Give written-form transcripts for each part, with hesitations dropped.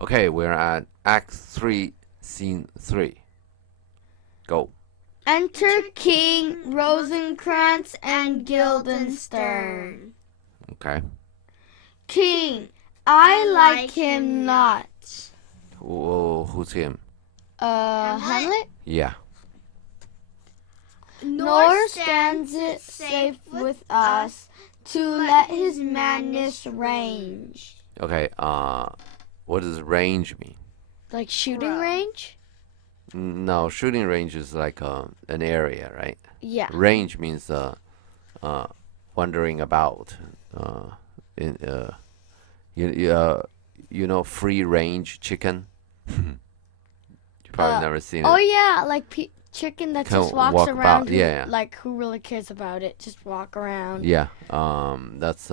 Okay, we're at Act 3, Scene 3. Go. Enter King Rosencrantz and Guildenstern. Okay. King, I like him not. Who's him? Hamlet? Yeah. Nor stands it safe with us to let his madness range. Okay, what does range mean? Like shooting range? No, shooting range is like an area, right? Yeah. Range means wandering about. In you know free range chicken. You probably never seen Oh it. yeah, like chicken that Can just walks walk around. about, yeah. Like who really cares about it? Just walk around. Yeah. That's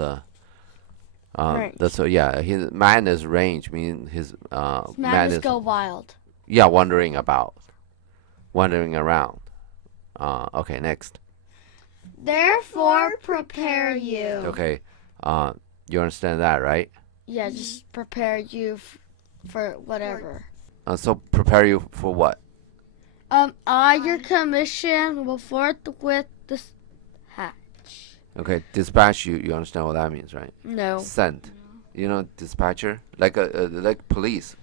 Range. that's yeah. His madness range means his Madness madness. go wild. Yeah, wandering about, wandering around. Okay, next. Therefore prepare you. Okay, you understand that, right? Yeah, just prepare you for whatever. So prepare you for what? I, your commission, will forthwith dispatch. Okay, dispatch you. You understand what that means, right? No. Send. You know, dispatcher, like like police.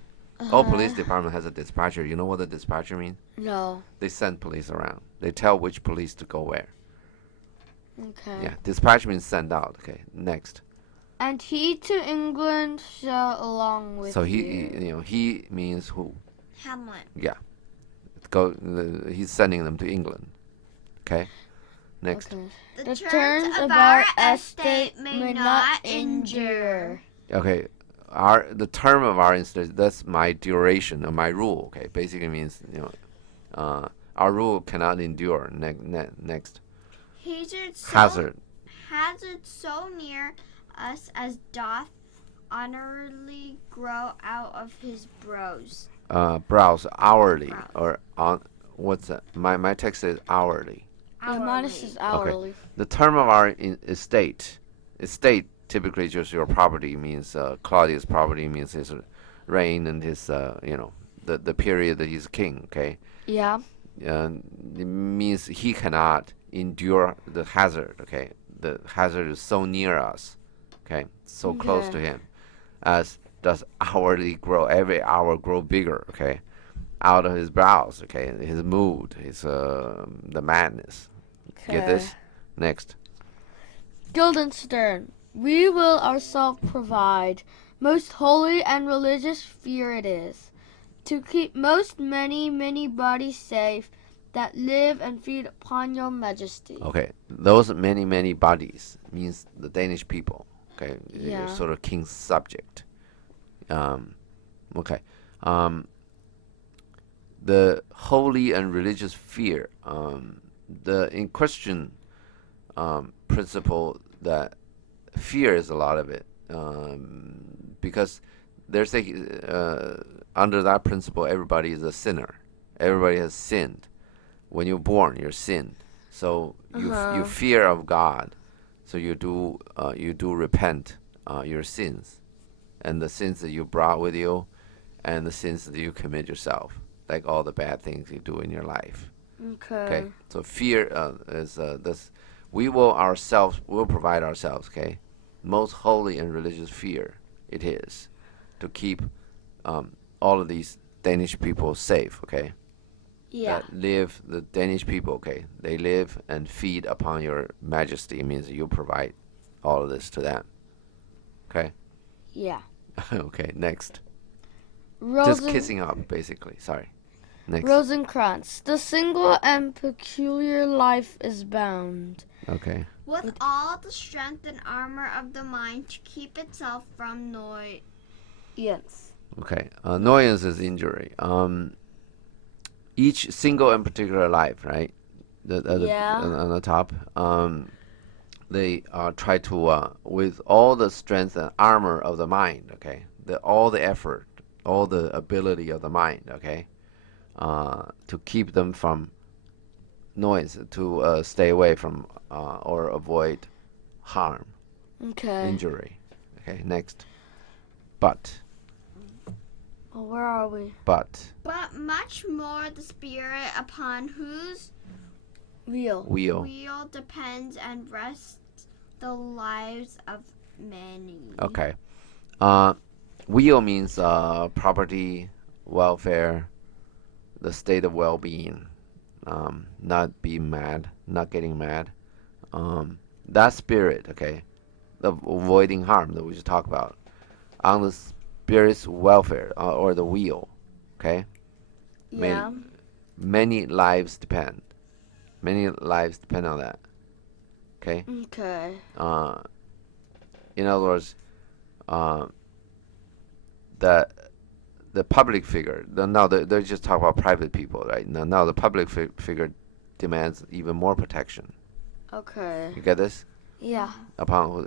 All police department has a dispatcher. You know what a dispatcher means? No. They send police around. They tell which police to go where. Okay. Yeah, dispatch means send out. Okay, next. And he to England shall along with So you. he means who? Hamlet. Yeah. He's sending them to England. Okay. Next. Okay. The terms of our estate may not endure. Okay. The term of our estate, that's my duration or my rule. Okay. Basically means our rule cannot endure. Next. Hazard so near us as doth honorably grow out of his brows. Browse hourly or on what's that? My text says hourly. Yeah, mine is hourly. Okay. The term of our estate typically just your property means Claudius' property means his reign and his the period that he's king. Okay. Yeah. It means he cannot endure the hazard. Okay. The hazard is so near us. Okay. So close to him, as does hourly grow. Every hour grow bigger. Okay. Out of his brows. Okay. His mood. His the madness. Get this? Next. Guildenstern, we will ourselves provide most holy and religious fear it is, to keep most many bodies safe that live and feed upon your majesty. Okay. Those many bodies means the Danish people. Okay. Yeah. You're sort of king's subject. Okay. The holy and religious fear. The in question principle that fear is a lot of it, because there's under that principle everybody is a sinner. Everybody has sinned. When you're born, you're sinned. So you fear of God. So you do repent your sins, and the sins that you brought with you, and the sins that you commit yourself, like all the bad things you do in your life. Okay. So fear is this. We'll provide ourselves. Okay. Most holy and religious fear it is to keep all of these Danish people safe. Okay. Yeah. The Danish people. Okay. They live and feed upon your majesty. It means you provide all of this to them. Okay. Yeah. Okay. Next. Rosen- Just kissing up, basically. Sorry. Next. Rosencrantz, the single and peculiar life is bound. Okay. With all the strength and armor of the mind to keep itself from noise. Yes. Okay. Annoyance is injury. Each single and particular life, right? On the top. They try to with all the strength and armor of the mind. Okay. All the effort, all the ability of the mind. Okay. To keep them from noise, to stay away from or avoid harm, Okay. injury. Okay, next. But Oh, where are we? But much more the spirit upon whose Wheel. wheel. wheel depends and rests the lives of many. Okay. Wheel means property, welfare, the state of well-being, not being mad, not getting mad. That spirit, okay, of avoiding harm that we just talked about, on the spirit's welfare or the wheel, okay. Yeah. Many lives depend. Many lives depend on that. Okay. Okay. In other words, the the public figure. Now they just talk about private people, right? Now the public figure demands even more protection. Okay. You get this? Yeah.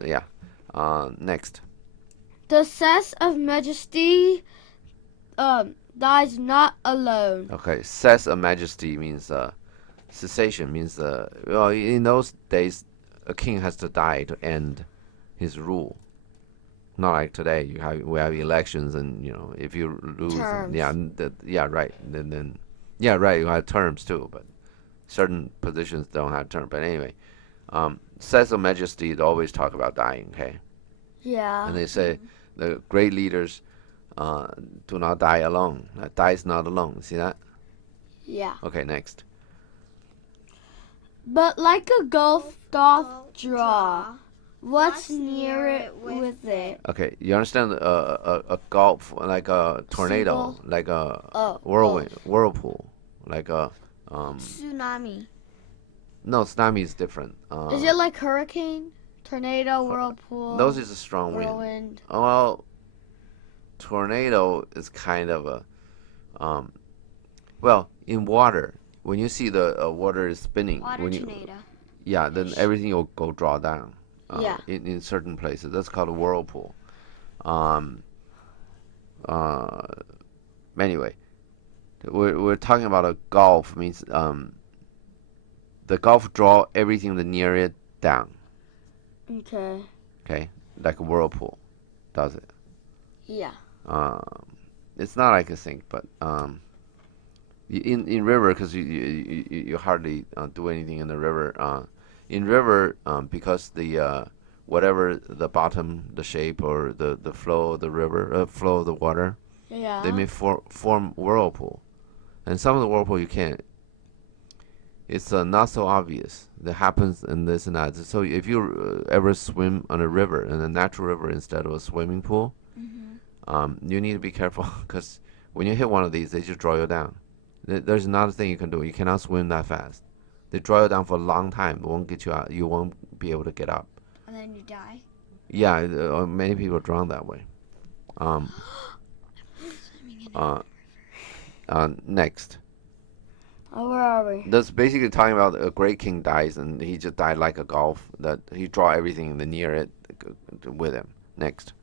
Yeah. Next. The cess of majesty dies not alone. Okay. Cess of majesty means cessation means well, in those days a king has to die to end his rule. Not like today. We have elections, and if you lose, Terms. yeah, right. Then yeah, right. You have terms too, but certain positions don't have terms. But anyway, cess of majesty always talk about dying. Okay, Yeah. and they say the great leaders do not die alone. Dies not alone. See that? Yeah. Okay, next. But like a gulf doth draw, what's near it with it? Okay, you understand a gulf, like a tornado, Seagull. like a Oh, whirlwind, whirlpool, like a Tsunami. no, tsunami is different. Is it like hurricane, tornado, whirlpool? Those is a strong wind. whirlwind. Well, tornado is kind of a well, in water, when you see the water is spinning, Water tornado. yeah, then everything will go draw down. Yeah. In certain places, that's called a whirlpool. Anyway, we're talking about a gulf means the gulf draw everything that near it down. Okay. Okay, like a whirlpool does it. Yeah. It's not like a sink, but in river, because you hardly do anything in the river. In river, because the whatever the bottom, the shape, or the flow of the river, flow of the water, Yeah. they may form whirlpool, and some of the whirlpool you can't. It's not so obvious. That happens in this and that. So if you ever swim on a river, in a natural river instead of a swimming pool, you need to be careful because when you hit one of these, they just draw you down. There's another thing you can do. You cannot swim that fast. They draw you down for a long time. It won't get you out. You won't be able to get up. And then you die. Yeah, many people drown that way. Next. Oh, where are we? That's basically talking about a great king dies, and he just died like a golf. That he draw everything near it with him. Next.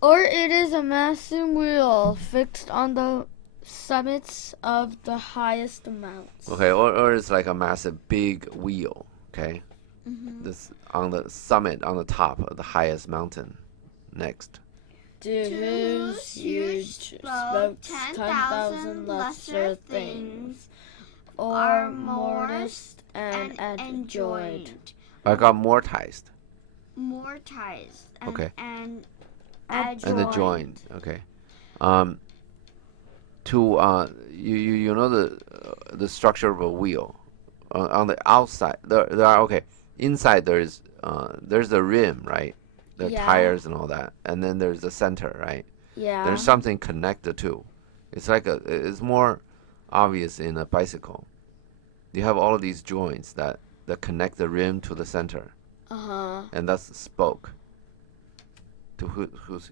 Or it is a massive wheel fixed on the summits of the highest mounts. Okay, or it's like a massive big wheel. Okay, this on the summit, on the top of the highest mountain. Next. To whose huge spokes 10,000 lesser things are mortised and adjoined. I got mortised. Mortised. Okay. And And adjoined. adjoined. Okay. You know the structure of a wheel. On the outside, there are okay. Inside there's the rim, right? The Yeah. tires and all that, and then there's the center, right? Yeah. There's something connected too. It's more obvious in a bicycle. You have all of these joints that connect the rim to the center, and that's the spoke. To who's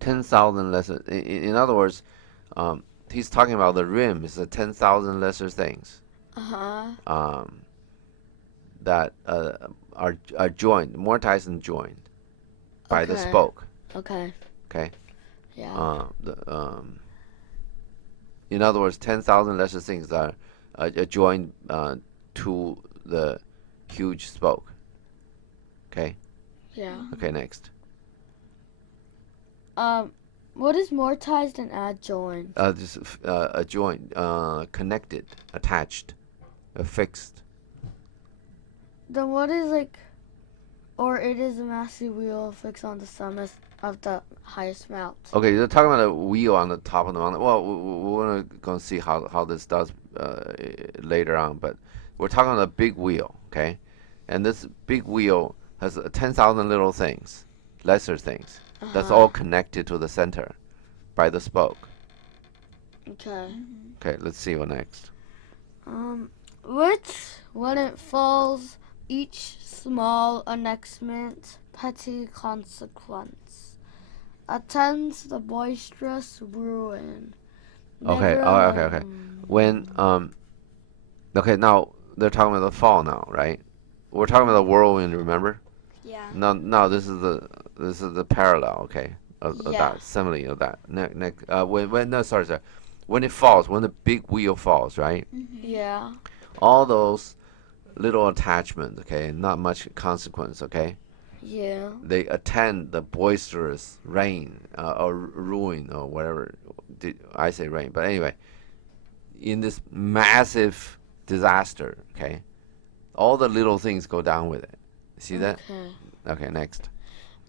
10,000 lesser. In other words, he's talking about the rim is the 10,000 lesser things. That are joined, mortised and joined by the Okay. spoke. Okay. Okay. Yeah. In other words, 10,000 lesser things are joined to the huge spoke. Okay. Yeah. Okay. Next. What is more ties than adjoined? Just adjoined, connected, attached, fixed. Then what is like, or it is a massive wheel fixed on the summit of the highest mount. Okay, you're talking about a wheel on the top of the mountain. Well, we're going to see how this does later on, but we're talking about a big wheel, okay? And this big wheel has 10,000 little things, lesser things. That's all connected to the center by the spoke. Okay. Okay, let's see what next. Which, when it falls, each small annexment, petty consequence, attends the boisterous ruin. Okay, okay. When okay, now they're talking about the fall now, right? We're talking about the whirlwind, remember? Yeah. Now this is the parallel, okay, of Yeah. that simile of that. Sorry. When it falls, when the big wheel falls, right? Yeah. All those little attachments, okay, not much consequence, okay? Yeah. They attend the boisterous rain or ruin or whatever. I say rain, but anyway, in this massive disaster, okay, all the little things go down with it. See that? Okay. Okay, next.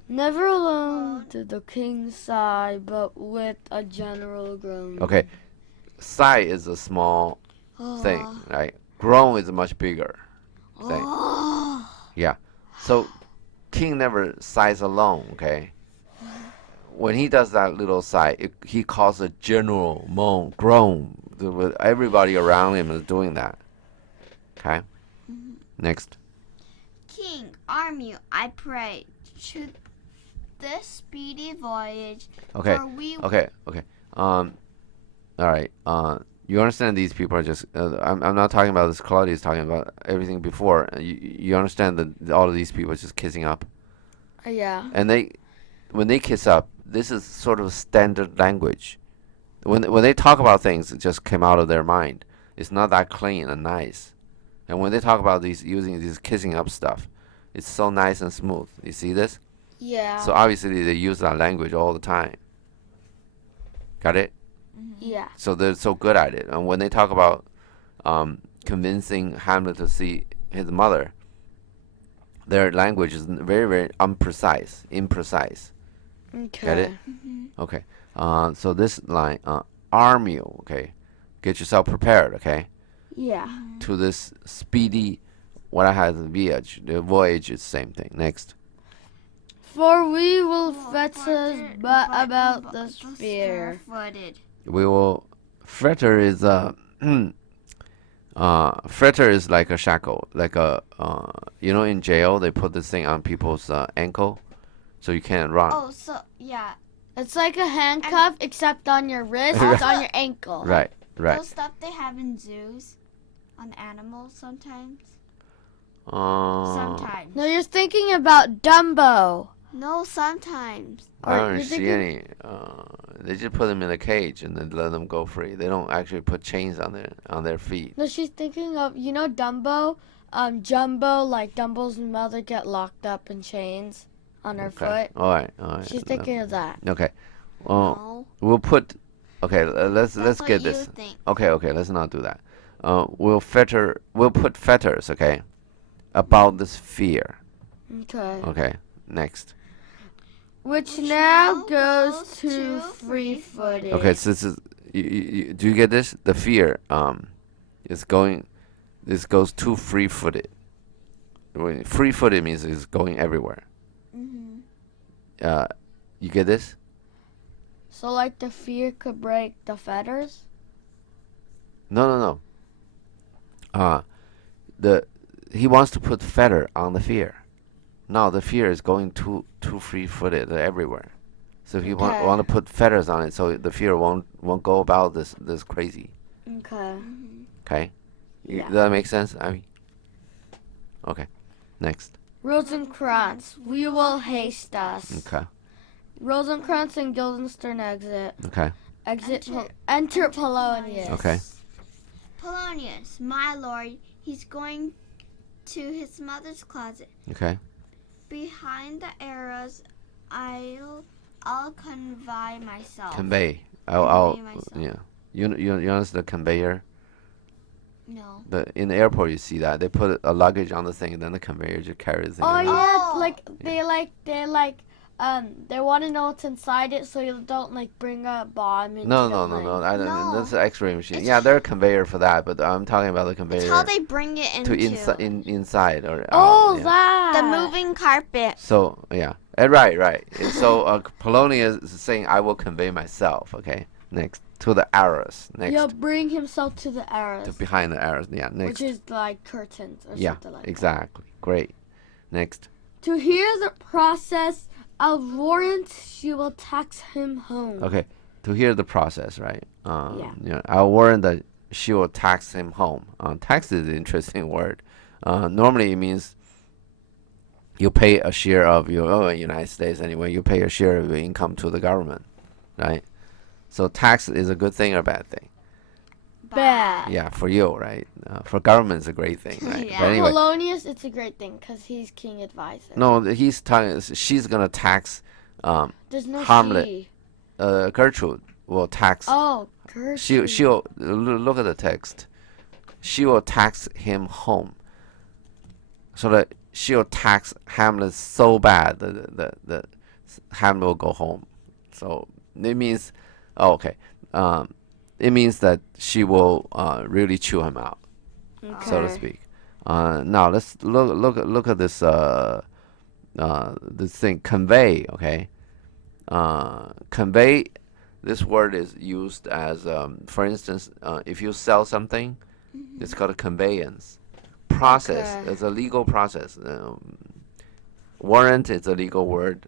Never alone did the king sigh, but with a general groan. Okay, sigh is a small thing, right? Groan is much bigger thing. Yeah. So king never sighs alone, okay? When he does that little sigh, he calls a general moan, groan. With everybody around him is doing that. Okay? Next. King, arm you, I pray, to this speedy voyage. Okay. For we Okay. All right. You understand these people are just. I'm not talking about this. Claudia is talking about everything before. You understand that all of these people are just kissing up, Yeah. and when they kiss up, this is sort of standard language. When they talk about things, it just came out of their mind. It's not that clean and nice. And when they talk about using these kissing up stuff, it's so nice and smooth. You see this? Yeah. So obviously they use that language all the time. Got it? Yeah. So they're so good at it. And when they talk about convincing Hamlet to see his mother, their language is very, very imprecise. Okay. Get it? Okay. So this line, arm you, okay? Get yourself prepared, okay? Yeah. To this speedy, what I had the voyage. The voyage is the same thing. Next. For we will fetters but about the spear. Footed. We will. Fetter is fetter is like a shackle, like a in jail they put this thing on people's ankle, so you can't run. Oh, so yeah. It's like a handcuff, except on your wrist, it's on your ankle. Right. Those stuff they have in zoos on animals sometimes. Sometimes. No, you're thinking about Dumbo. No, sometimes. I Or don't you're see thinking- any. They just put them in a cage and then let them go free. They don't actually put chains on their feet. No, she's thinking of, Dumbo? Jumbo, like Dumbo's mother get locked up in chains on her Okay. foot. All right. She's thinking of that. Okay. Well, No. we'll put. Okay. Let's That's what get you this. think. Okay. Let's not do that. We'll put fetters. Okay. About this fear. Okay. Okay. Next. Which now goes to free-footed. Okay. So this is. Do you get this? The fear. Is going. This goes too free-footed. Free-footed means it's going everywhere. You get this? So, like, the fear could break the fetters? No. He wants to put fetter on the fear. Now the fear is going too free-footed everywhere. So he Okay. want to put fetters on it so the fear won't go about this crazy. Okay. Okay? Yeah. Does that make sense? I mean. Okay. Next. Rosencrantz, we will haste us. Okay. Rosencrantz and Guildenstern exit. Okay. Enter Polonius. Okay. Polonius, my lord, he's going to his mother's closet. Okay. Behind the arrows, I'll I'll convey myself. Convey. I'll Convey myself. yeah. You understand the conveyor? No. In the airport, you see that they put a luggage on the thing, and then the conveyor just carries the thing. Oh around. yeah, Oh. they want to know what's inside it, so you don't like bring a bomb into No, the no, no, plane. no. I don't. No. That's an X-ray machine. It's- Yeah, there are conveyor for that, but I'm talking about the conveyor It's how they bring it to into inside or Oh, out. Yeah. that. the moving carpet. So yeah, right. And so Polonius is saying, "I will convey myself." Okay, next to the arrows. Next He'll bring himself to the to arrows, behind the arrows. Yeah, next. which is like curtains or Yeah, something like exactly. Great. Next. that. To hear the process, I'll warrant she will tax him home. Okay, to hear the process, right? Yeah. I'll warrant that she will tax him home. Tax is an interesting word. Normally it means you pay a share of your United States anyway. You pay a share of your income to the government, right? So tax is a good thing or bad thing? Bad. Yeah, for you, right? For government, it's a great thing, right? Yeah. But anyway, Polonius, it's a great thing because he's king advisor. no, he's talking. She's gonna tax. There's no Hamlet. she. Gertrude will tax. Oh, Gertrude. She'll look at the text. She will tax him home, so that she'll tax Hamlet so bad that the Hamlet will go home. So it means, oh, okay. It means that she will really chew him out, so to Okay. speak. Now let's look at this this thing, convey. Okay, convey. This word is used as, for instance, if you sell something, it's called a conveyance. Process Okay. is a legal process. Warrant is a legal word,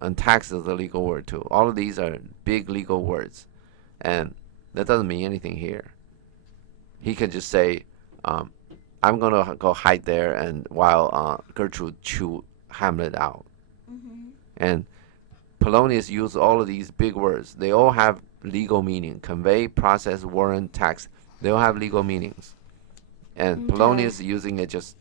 and tax is a legal word too. All of these are big legal words, and that doesn't mean anything here. He can just say, "I'm gonna go hide there," and while Gertrude chew Hamlet out, and Polonius used all of these big words. They all have legal meaning. Convey, process, warrant, tax. They all have legal meanings. And Okay. Polonius using it just.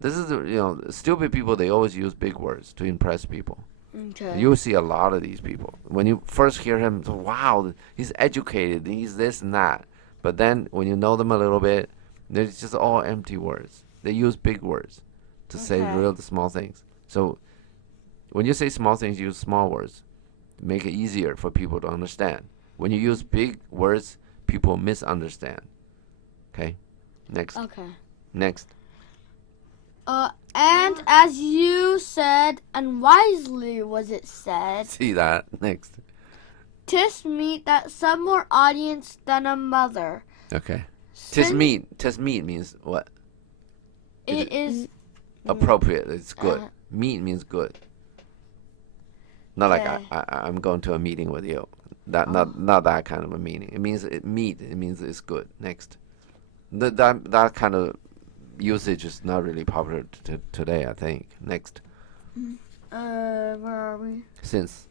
This is stupid people. They always use big words to impress people. Okay. You see a lot of these people. When you first hear him, so, wow, he's educated. He's this and that. But then when you know them a little bit, they're just all empty words. They use big words to say Okay. real small things. So when you say small things, use small words. Make it easier for people to understand. When you use big words, people misunderstand. Okay? Next. Okay. Next. And as you said, and wisely was it said, See that? Next. 'tis meet that some more audience than a mother. Okay. Tis Sin- meat. Tis meat means what? It is Appropriate. It's good. Uh, Meat means good. Not like Okay. I'm going to a meeting with you. Not that kind of a meaning. It means meat. It means it's good. Next. That kind of usage is not really popular today, I think. Next. where are we? Since.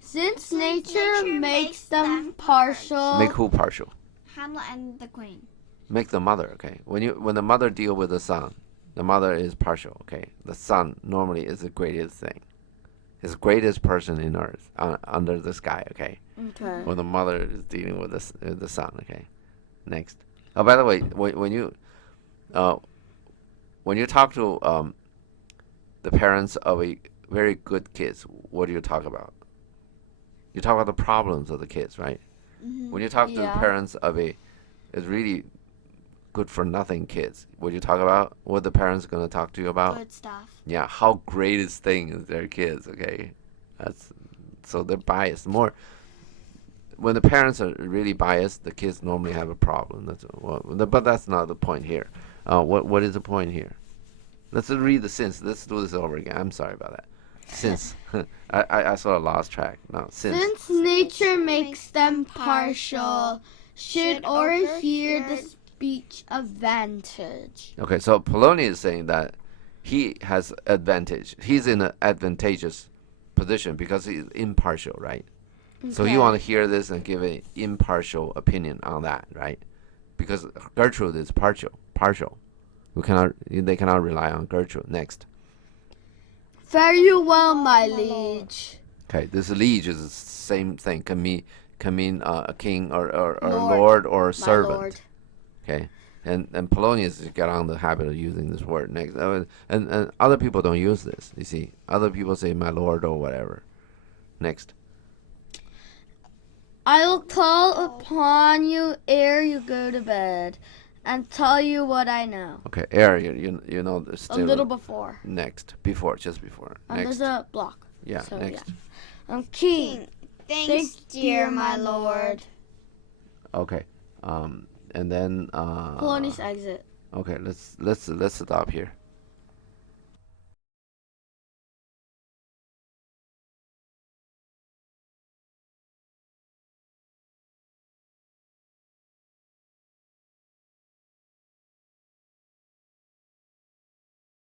Since nature makes them partial. Make who partial? Hamlet and the Queen. Make the mother, okay? When the mother deal with the son, the mother is partial, okay? The son normally is the greatest thing. Is the greatest person in earth, under the sky, okay? Okay. When the mother is dealing with the son, okay? Next. Oh, by the way, when you talk to the parents of a very good kids, what do you talk about? You talk about the problems of the kids, right? When you talk to the Yeah. parents of a really good for nothing kids, what do you talk about? What the parents going to talk to you about? Good stuff. Yeah, how greatest thing is their kids, okay? So they're biased. More when the parents are really biased, the kids normally have a problem. But that's not the point here. What is the point here? Let's read the since. Let's do this over again. I'm sorry about that. Since I sort of lost track. No, Since nature makes them partial, should overhear the speech advantage. Okay, so Polonius is saying that he has advantage. He's in an advantageous position because he's impartial, right? So you want to hear this and give an impartial opinion on that, right? Because Gertrude is partial. They cannot rely on Gertrude. Next. Fare you well, my liege. Okay, this liege is the same thing. Can mean a king or Lord. lord or My servant. lord. Okay, and Polonius got on the habit of using this word next. And other people don't use this. You see, other people say my lord or whatever. Next. I will call upon you ere you go to bed, and tell you what I know. Okay, ere you know the A still little before. next just before. And Next. there's a block. Yeah, So, next. yeah. King. Thanks, dear my lord. Okay. And then Polonius exit. okay, let's stop here.